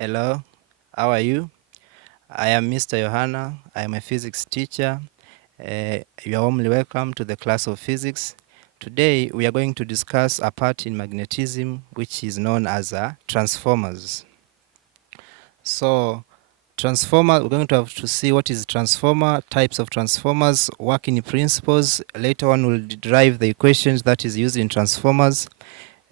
Hello, how are you? I am Mr. Yohana. I am a physics teacher. You are warmly welcome to the class of physics. Today we are going to discuss a part in magnetism which is known as transformers. So transformer, we're going to have to see what is transformer, types of transformers, working principles. Later on we'll derive the equations that is used in transformers.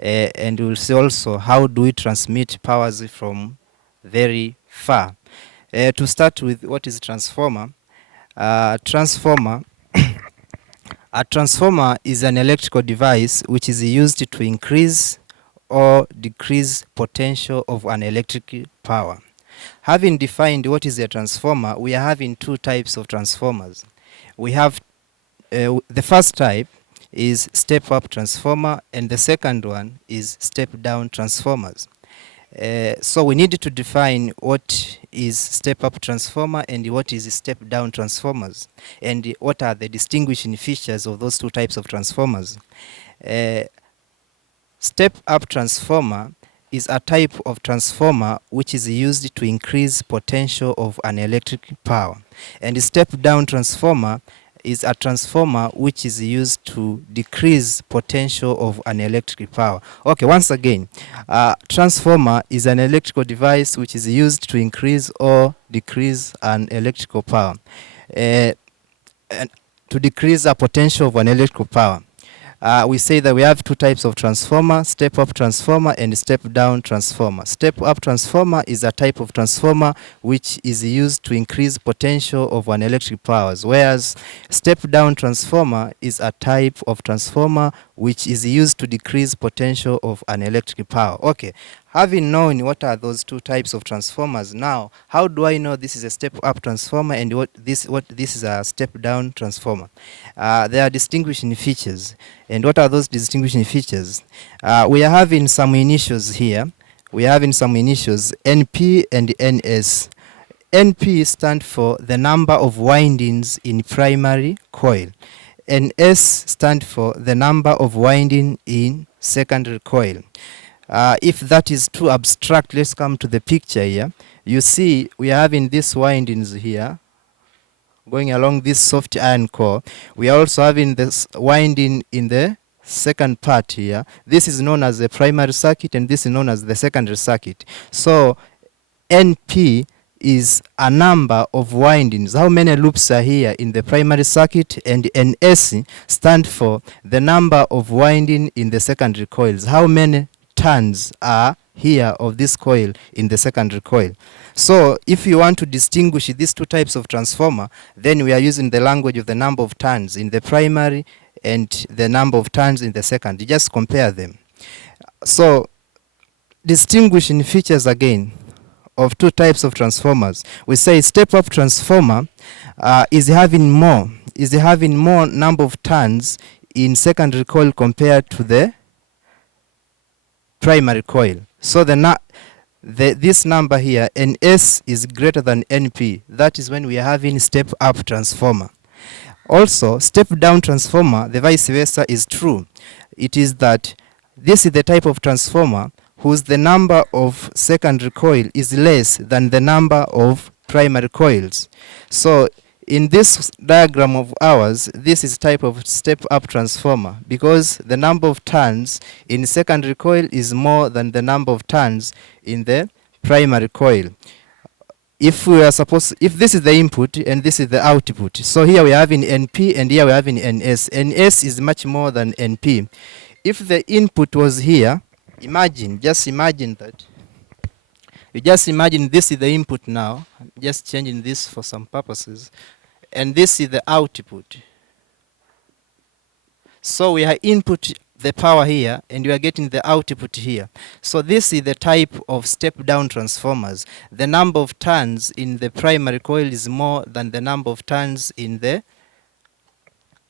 And we'll see also how do we transmit powers from very far. To start with, what is transformer? Transformer. A transformer is an electrical device which is used to increase or decrease potential of an electric power. Having defined what is a transformer, we are having two types of transformers. We have the first type is step-up transformer, and the second one is step-down transformers. So we need to define what is step-up transformer and what is step-down transformers, and what are the distinguishing features of those two types of transformers. Step-up transformer is a type of transformer which is used to increase potential of an electric power, and step-down transformer is a transformer which is used to decrease potential of an electric power. Okay, once again, transformer is an electrical device which is used to increase or decrease an electrical power, and to decrease the potential of an electrical power. We say that we have two types of transformer, step-up transformer and step-down transformer. Step-up transformer is a type of transformer which is used to increase potential of an electric powers, whereas step-down transformer is a type of transformer which is used to decrease potential of an electric power. Okay, having known what are those two types of transformers, now how do I know this is a step-up transformer and what this is a step-down transformer? There are distinguishing features. And what are those distinguishing features? We are having some initials here. We are having some initials, NP and NS. NP stand for the number of windings in primary coil. NS stand for the number of winding in secondary coil. If that is too abstract, let's come to the picture here. You see we are having these windings here going along this soft iron core. We are also having this winding in the second part here. This is known as the primary circuit and this is known as the secondary circuit. So NP is a number of windings. How many loops are here in the primary circuit? And NS stand for the number of winding in the secondary coils. How many turns are here of this coil in the secondary coil? So if you want to distinguish these two types of transformer, then we are using the language of the number of turns in the primary and the number of turns in the second. You just compare them. So distinguishing features again of two types of transformers. We say step-up transformer is having more number of turns in secondary coil compared to the primary coil. So this number here, NS, is greater than NP. That is when we are having step-up transformer. Also, step-down transformer, the vice versa, is true. It is that this is the type of transformer whose the number of secondary coil is less than the number of primary coils. So in this diagram of ours, this is type of step-up transformer because the number of turns in secondary coil is more than the number of turns in the primary coil. If this is the input and this is the output, so here we are having NP and here we are having NS. NS is much more than NP. If the input was here, just imagine that. You just imagine this is the input now. I'm just changing this for some purposes. And this is the output. So we are input the power here and we are getting the output here. So this is the type of step-down transformers. The number of turns in the primary coil is more than the number of turns in the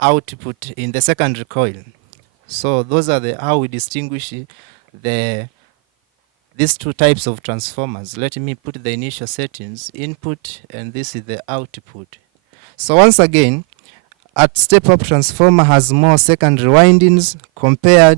output in the secondary coil. So those are how we distinguish these two types of transformers. Let me put the initial settings, input, and this is the output. So once again, a step-up transformer has more secondary windings compared